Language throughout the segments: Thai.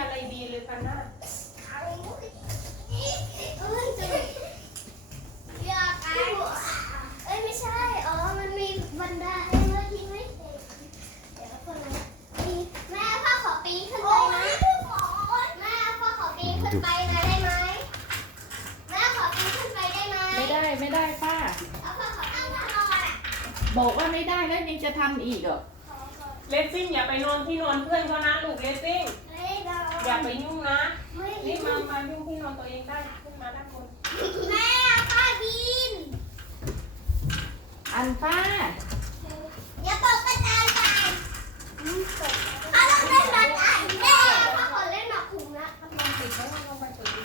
อะไรดีเลยพันนาเยจะไปเอ้ยไม่ใช่อ๋อมันมีบันไดเมื่อกี้ไม่เห็นเดี๋ยวคนละมีแม่พ่อขอปีขึ้นไปนะแม่พ่อขอปีขึ้นไปได้ไหมแม่ขอปีนขึ้นไปได้ไหมไม่ได้ไม่ได้ป้าแล้วพ่อขอตั้งท่านอนอะบอกว่าไม่ได้แล้วยังจะทำอีกเหรอเลสซิ่งอย่าไปนอนที่นอนเพื่อนเขานะลูกเลสซิ่ง อย่าไปยุ่งนะไม่นี่มา มายุ่งที่นอนตัวเองได้ ขึ้นมาด้านบนแม่พ่อบิน อันป้า อย่าตกกระจายไปเอาเราเล่นบันไดแม่พ่อขอเล่นหมากคุมนะลองปิดแล้วลองไปเปิดดู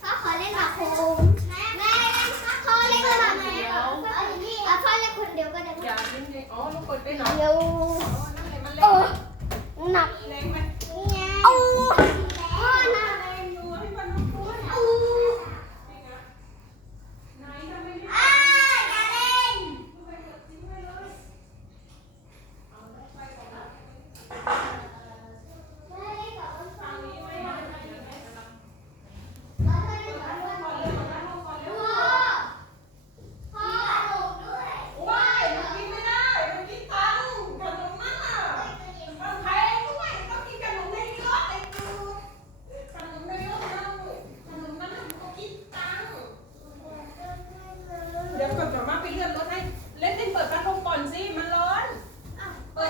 พ่อขอเล่นหมากคุมแม่แม่พ่อเล่นกับแม่เอาอย่างนี้เอาพ่อเล่นคนเดียวก็ได้อย่าเล่นเลยอ๋อลูกเปิดได้เหรอเดี๋ยวอ๋อนั่นเลยมันเล็โอ้กหนักเล็ก